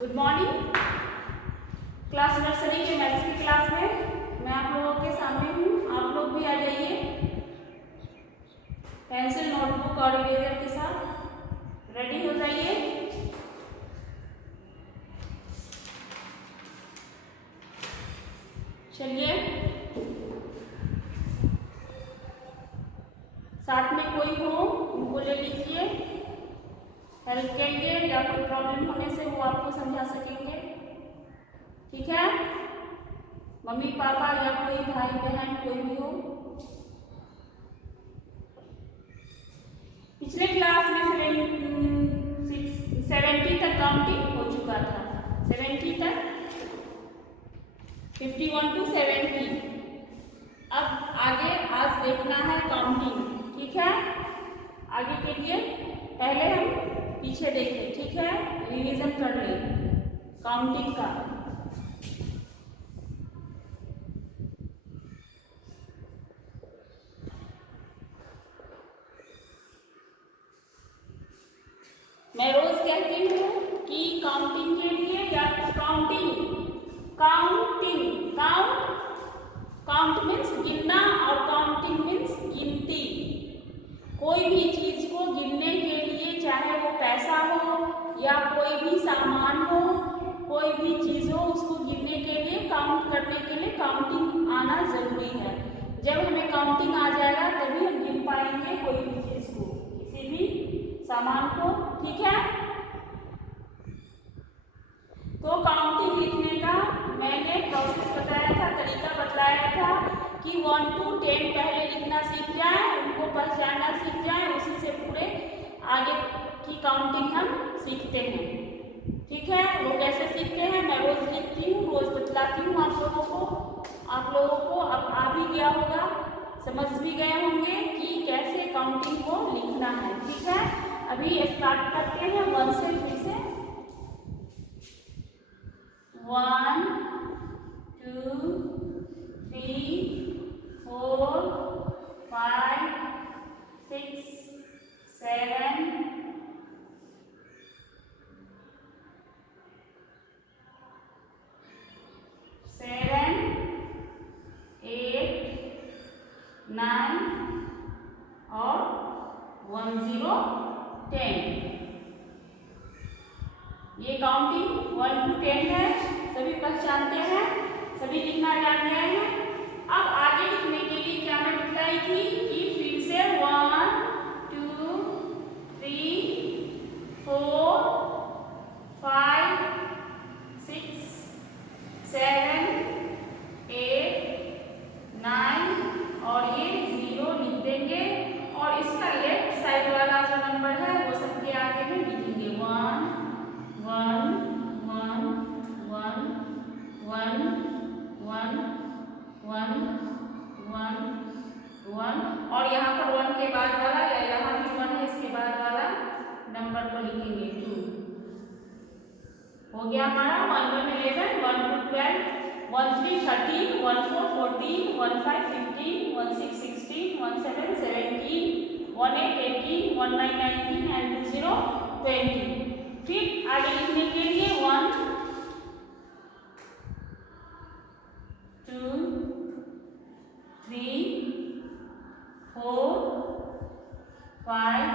Good morning. Class nursery के maths की class में मैं आप लोगों के सामने हूँ। आप लोग भी आ जाइए पेंसिल नोटबुक और इरेजर के साथ रेडी हो जाइए। चलिए, साथ में कोई हो उनको ले लीजिए हेल्प के लिए, या कोई प्रॉब्लम होने से वो आपको समझा सकेंगे। ठीक है, मम्मी पापा या कोई भाई बहन कोई भी हो। पिछले क्लास में 70 तक काउंटिंग हो चुका था। 70 तक 51 to 70। अब आगे आज देखना है काउंटिंग। ठीक है, आगे के लिए पहले हम पीछे देखें। ठीक है, रिवीजन कर लें काउंटिंग का। मैं रोज कहती हूँ कि काउंटिंग के लिए या काउंटिंग काउंट मीन्स गिनना और काउंटिंग मीन्स गिनती। कोई भी चीज को गिनने के लिए, चाहे वो पैसा हो या कोई भी सामान हो, कोई भी चीज हो, उसको गिनने के लिए, काउंट करने के लिए काउंटिंग आना जरूरी है। जब हमें काउंटिंग आ जाएगा तभी हम गिन पाएंगे कोई भी चीज को, किसी भी सामान को। ठीक है, तो काउंटिंग लिखने का मैंने प्रोसेस बताया था, तरीका बताया था कि 1 to 10 पहले लिखना सीख जाए, उनको पहचानना सीख जाए, उसी से पूरे आगे की काउंटिंग हम सीखते हैं। ठीक है, वो कैसे सीखते हैं मैं रोज लिखती हूँ, रोज बतलाती हूँ आप लोगों को। अब आ भी गया होगा, समझ भी गए होंगे कि कैसे काउंटिंग को लिखना है। ठीक है, अभी स्टार्ट करते हैं 1 से। फिर से 1 2 3 4 5 6 7 8 9 और 1 0 10। ये काउंटिंग 1 to 10 है, सभी पहचानते हैं, सभी लिखना जान गए हैं। अब आगे लिखने के लिए क्या मैं बताई थी कि फिर से 1 2 3 4 5 6 7 8 9 और ये 0 लिख देंगे, और इसका लेफ्ट साइड वाला जो नंबर है वो सबके आगे में लिखेंगे 1 1 1 1 1 1 1 1 1, और यहाँ पर 1 के बाद वाला, या यहाँ भी 1 है, इसके बाद वाला नंबर को लिखेंगे 2। हो गया हमारा 1 1 11, 1 2 12, 1 3 13, 1 4 14, 1 5 15, 1 6 16, 1 7 17, 1 8 18, 1 9 19 and 2 0 20। फिर आगे लिखने के लिए 1 2 3 4 5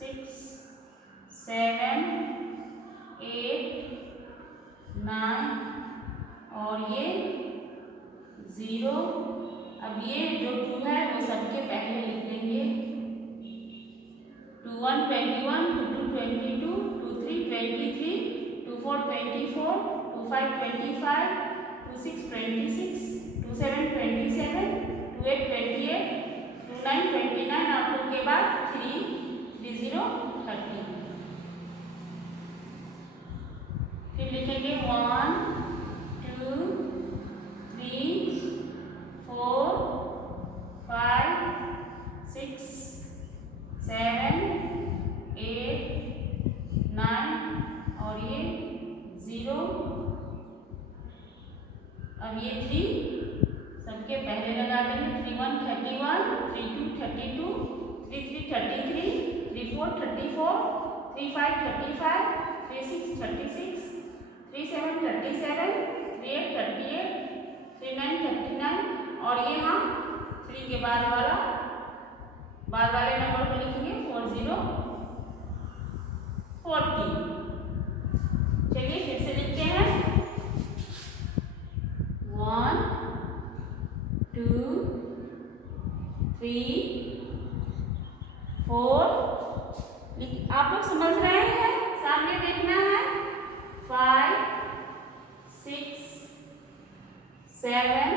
6 7 8 9 और ये 0। अब ये जो 2 है वो सबके पहले लिख देंगे। 2 1 21, 2 2 22, 2 3 23, 2 4 24, 2 5 25, 2 6 26, 2 7 27, 2 8 28, 2 9 29, और 2 के बाद 3 3 0 30। फिर लिखेंगे 1 2 3 4 5 6 7 8 9 और ये 0। अब ये 3 सबके पहले लगा देंगे। 3 1 31, 3 2 32, 3 3 33, 3 4 34, 3 5 35, 3 6 36, के बाद वाले नंबर को लिखेंगे 40. चलिए फिर से लिखते हैं 1 2 3 4. आप लोग समझ रहे हैं, सामने देखना है. 5 6 7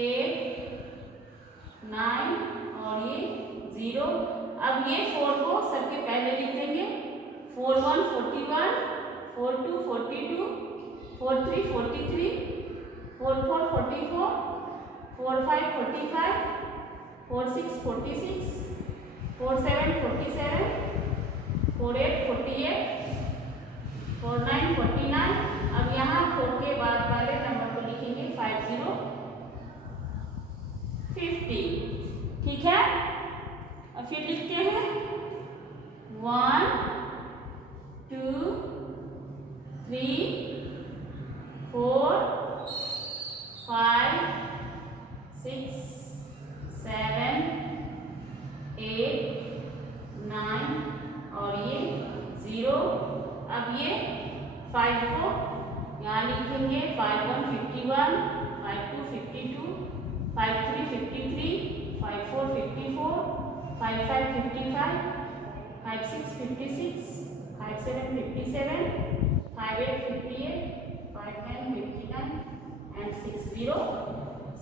8 9 और ये 0. अब ये 4 को सबके पहले लिख देंगे. 4 1 41, 4 2 42, 4 3 43, 4 4 44, 4 5 45, 4 6 46, 4 7 47, 4 8 48, 4 9 49. अब यहाँ 4 के बाद वाले नंबर को लिखेंगे 50 50. ठीक है. अब फिर लिखते हैं 1 2 3 4 5 6 7 8 9 और ये 0. अब ये 5 को यहाँ लिखेंगे. 5 1 51, 5 2 52, 5 3 53, 5 4 54, 5 5 55, 5 6 56, 5 7 57, 5 8 58, 5 9 59 and 6 0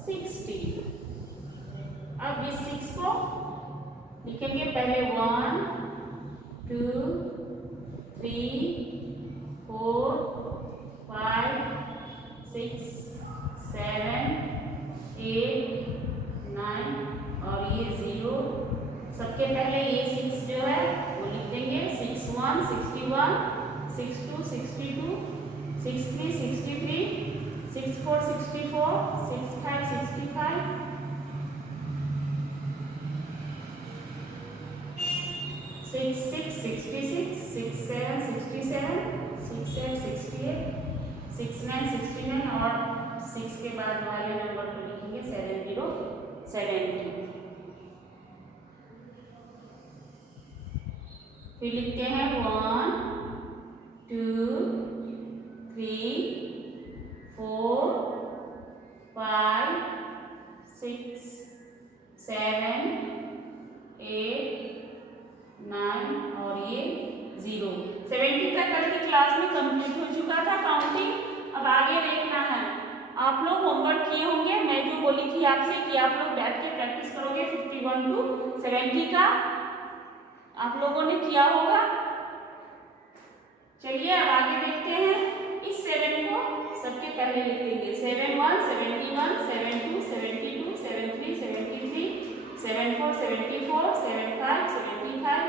60. अब इस 6 को लिखेंगे पहले 1 2 3 4 5 6 7 8 9 और ये 0. सबके पहले ये 6 जो है वो लिख देंगे. 6 1 61, 6 2 62, 6 3 63, 6 4 64, 6 5 65, 6 6 66, 6 7 67, 6 8 68, 6 9 69 और 6 के बाद वाले नंबर को लिखेंगे 70 70. फिर लिखते हैं 1 2 3 4 5 6 7 8 9 और ये 0. 70 तक कल की क्लास में कंप्लीट हो चुका था काउंटिंग. अब आगे देखना है. आप लोग होमवर्क किए होंगे. मैं जो बोली थी आपसे कि आप लोग बैठ के प्रैक्टिस करोगे 51 to 70 का. आप लोगों ने किया होगा. चलिए अब आगे देखते हैं. इस 7 को सबके पहले लिख देंगे. 7 1 71, 7 2 72, 7 3 73, 7 4 74, 7 5 75,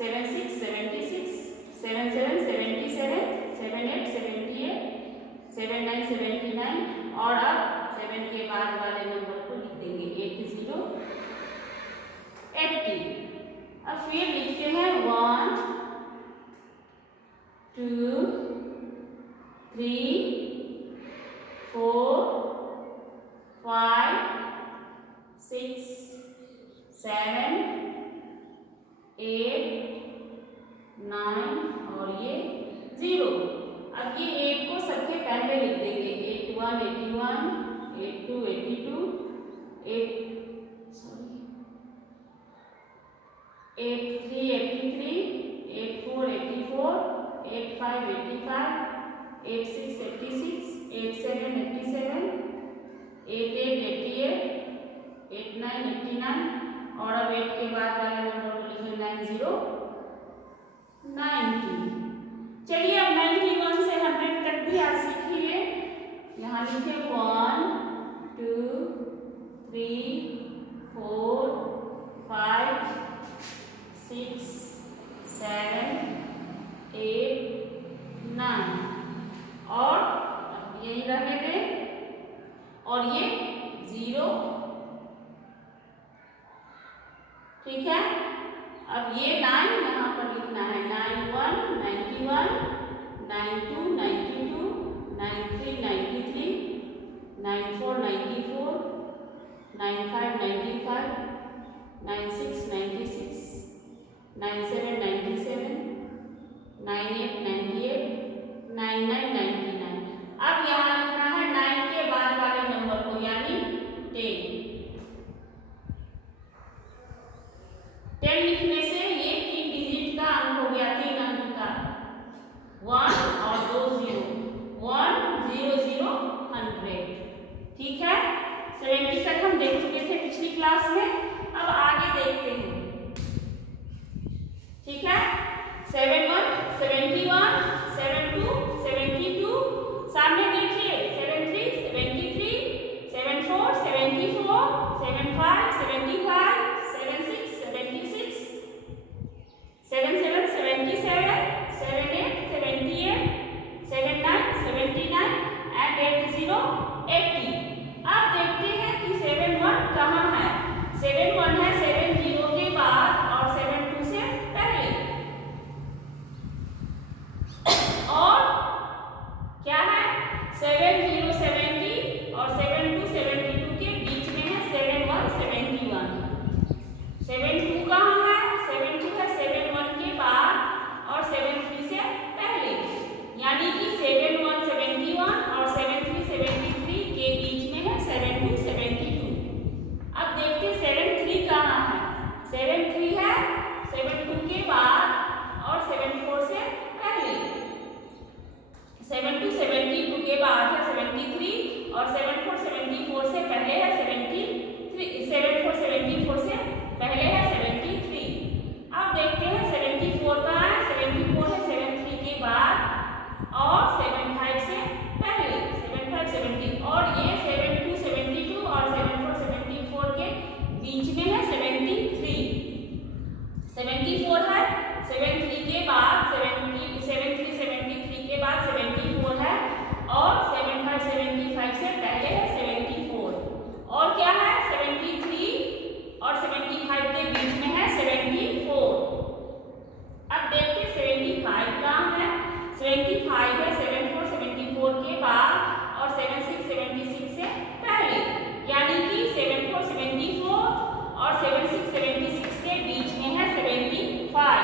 7 6 76, 7 7 77, 7 8 78, 7 9 79 और अब 7 के बाद वाले नंबर को लिख देंगे 80 80. अब फिर लिखते हैं 1 2 3 4 5 6 7 8 9 और ये 0. अब ये 8 को सबके पहले लिख देंगे. 81 81, 82 82, 83 83, 84 84, 85 85, 86 86, 87 87, 88 88, 89 89 और अब 8 के बाद वाले नंबर को लिखेंगे 90 90. चलिए अब 91 से 100 तक भी आज सीखिए. यहाँ लिखे 1 2 3 4 5 6 7 8 9 और अब यही रहने दें और ये 0. ठीक है. अब ये 9 यहाँ पर लिखना है. 91 91, 92 92, 93 93, 94 94, 95 95, 96 96, 97 97, 98 98, 99 99। अब यहाँ लिखना है 9 के बाद वाले नंबर को, यानी 10। 10 लिखने से ये 3 डिजिट का अंक हो गया, 3 अंक का, 1 और 2 0, 1 0 0 100। ठीक है, 70 तक हम देख चुके थे पिछली क्लास में। अब आगे देखते हैं। ठीक है, 71 71, 72 72, सामने देखिए 73 73, 74 74, 75 75, 76 76, 77 77, 78 78, 79 79 एंड 80 80। अब देखते हैं कि 71 कहाँ है। 71 है 70 के बाद और 72 से पहले, और क्या है 70 70 और 72 72 के बीच में है 71 71। 72 कहाँ है, 72 है 71 के बाद और 73 से पहले, यानी कि 71 71 और 73 73 के बीच में है 72 72। अब देखते 73 कहाँ है। 73 है 72 के बाद और 74 से पहले, 72 72 के बाद है 73 और 74 74 से पहले है 73, 74 74 से पहले है 73। अब देखते हैं 74 कहाँ है। 74 है 73 के बाद और 75 से पहले, 75 70, और ये 72 72 और 74 74 के बीच में है 73। 74 है 73 के बाद 73 73 के बाद 74 है, और 75 75 से पहले है 74, और क्या है 73 और 75 के बीच में है 74। अब देखते 75 कहाँ है। 75 है 74 74 के बाद और 76 76 से पहले, यानी कि 74 74 और 76 76 के बीच में है 75।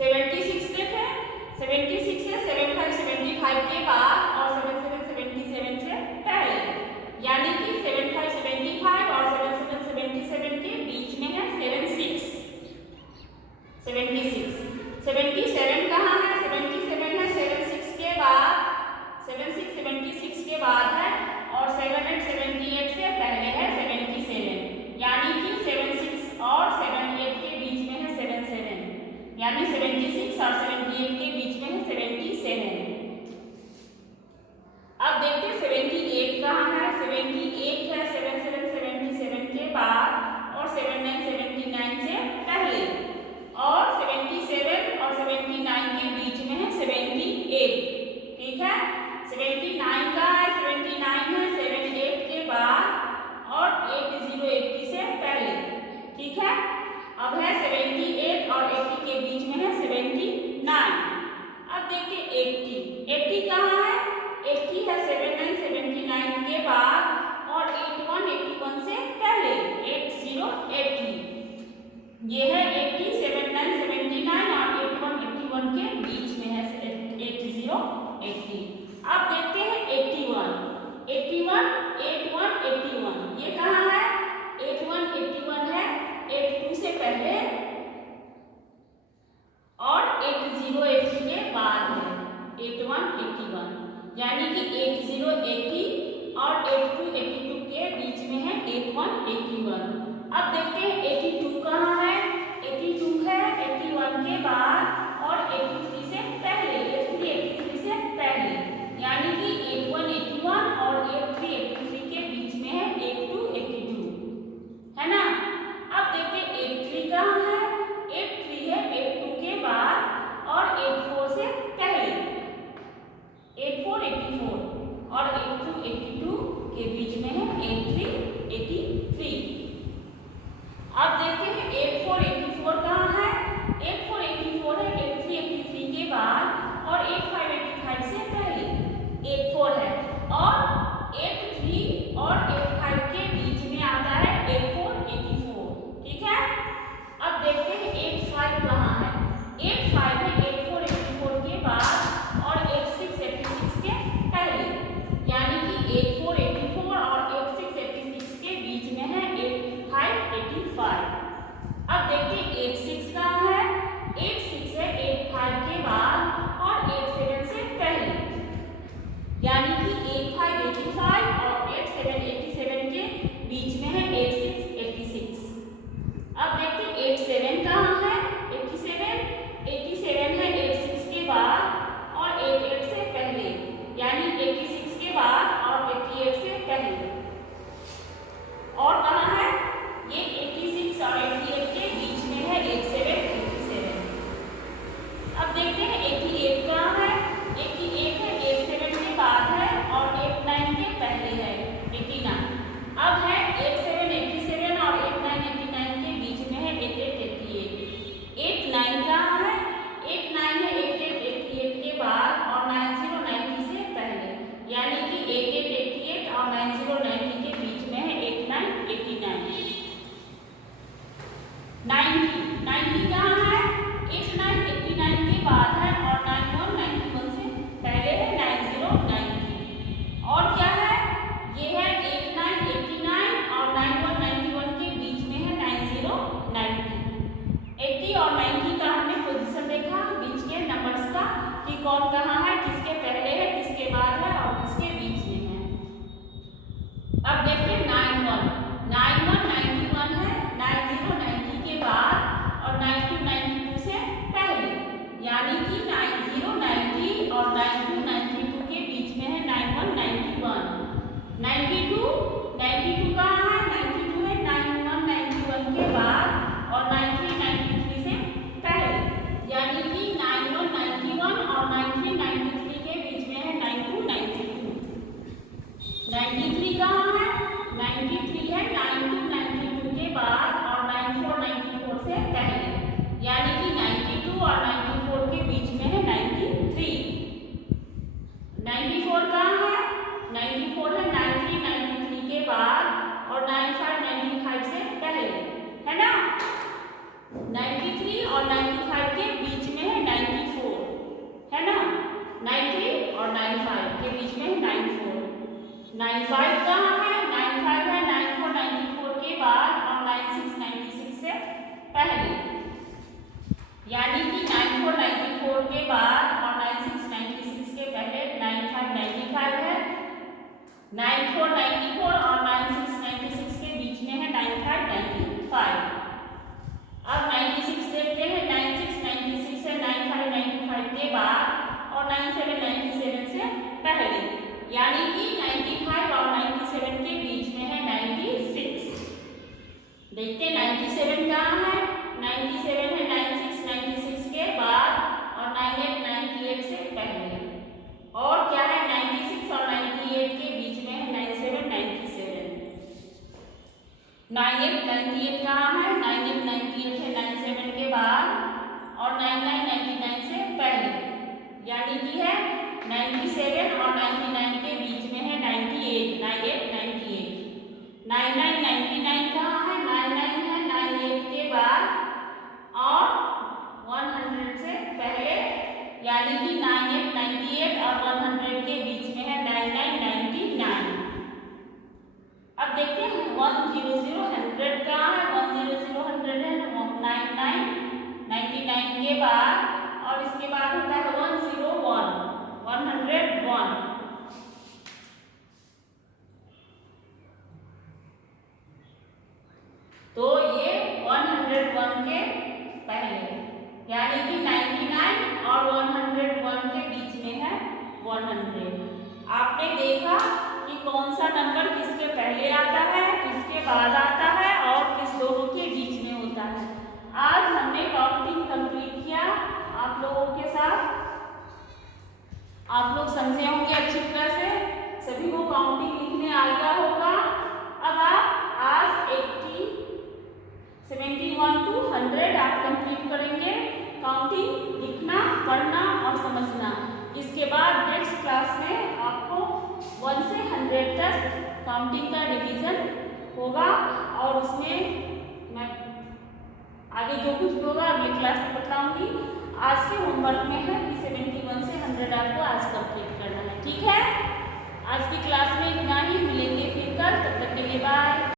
76 देखें, 76 है 75 75 के बाद और 77 77 से पहले, यानी कि 75 75 और 77 77 के बीच में है 76 76। 77 कहाँ है। 77 है 76 के बाद, 76 76 के बाद है, और 78 78 से पहले है 77, यानी कि 76 और 78 के बीच में है 77, यानी 76 और 78 के बीच में है 77। अब देखते 78 कहाँ है। 78 है 77 77 के बाद और 79 79 से पहले, और 77 और 79 के बीच में है 78। ठीक है, 79 का है। 79 है 78 के बाद और 80 80 से पहले। ठीक है, अब है 78 और 80 के बीच में है 79। अब देखिए 80 कहाँ है। 80 है 79 79 के बाद और 81 81 से पहले, 80 80। ये है 80 79 79 और 81 81 के बीच में है 80 80। अब देखते हैं 81 81 81 81, ये कहाँ है। 81 81 है 82 से पहले और 80 80 के बाद है 81 81, यानी कि 80 80 और 82 82 के बीच में है 81 81। अब देखते हैं 82 कहाँ है। 82 है 81 के बाद और 83 से पहले, 83 से पहले, यानी कि 81 81 और 83 83 के बीच में है 82 82, है ना। अब देखते हैं 83 कहाँ है। 83 है 82 के बाद और 84 से पहले, 84 84 और 82 82 के बीच में है 83 83। अब देखते हैं 84 84 कहाँ है। 84 84 है और 92 92 के बीच में है 91 91 92 कहाँ है? 92 है 91 91 के बाद और 93 93 से पहले, यानी कि 91 91 और 93 93 के बीच में है 92 92। 93 कहाँ है? 93 है 92 92 के बाद और 94 94 से पहले, यानी कि 92 और 94 के बीच में है 93। 94 कहाँ है? 94 है 93 93 के बाद और 95 95 से पहले, है ना। 93 और 95 के बीच में है 94, है ना। 93 और 95 के बीच में है 94। 95 कहाँ है? 95 है 94 94 के बाद और 96 96 से पहले, यानी कि 94 94 के बाद और 96 96 के पहले 95 95 है। 94 94 और 96 96 के बीच में है 95 95। अब 96 देखते हैं। 96 96 है 95 95 के बाद और 97 97 से पहले, यानी कि 95 और 97 के बीच में है 96। देखते हैं 97 कहाँ है? 97 है 96 96 के बाद और 98 98 से पहले, और क्या है? 96 और 98 के बीच में है 97 97। 98 98 कहाँ है? 98 98 है 97 के बाद और 99 99 से पहले, यानी कि है 97 और 99 के बीच में है 98 98 98। 99 99 कहाँ है? 99 है 98 के बाद और 100 से पहले, यानी कि 98 98 और 100 के बीच में है 99 99। अब देखते हैं 100 100 कहाँ है? 100 100 है 99 99 के बाद और इसके बाद होता है 101 101। तो ये 101 के पहले, यानी कि 99 और 101 के बीच में है 100। आपने देखा कि कौन सा नंबर किसके पहले आता है, किसके बाद आता है और किस दोनों के बीच में होता है। आज हमने काउंटिंग कंप्लीट किया आप लोगों के साथ। आप लोग समझे होंगे अच्छी तरह से, सभी को काउंटिंग लिखने आ गया होगा। अब आप आज 80 71 to 100 आप कंप्लीट करेंगे काउंटिंग, लिखना पढ़ना और समझना। इसके बाद नेक्स्ट क्लास में आपको 1 से 100 तक काउंटिंग का रिवीजन होगा और उसमें मैं आगे जो कुछ होगा अगली क्लास में बताऊंगी। आज के होमवर्क में है कि 71 से 100 आपको आज कंप्लीट करना है, ठीक है। आज की क्लास में इतना ही, मिलेंगे फिर कल, तब तक के लिए बाय।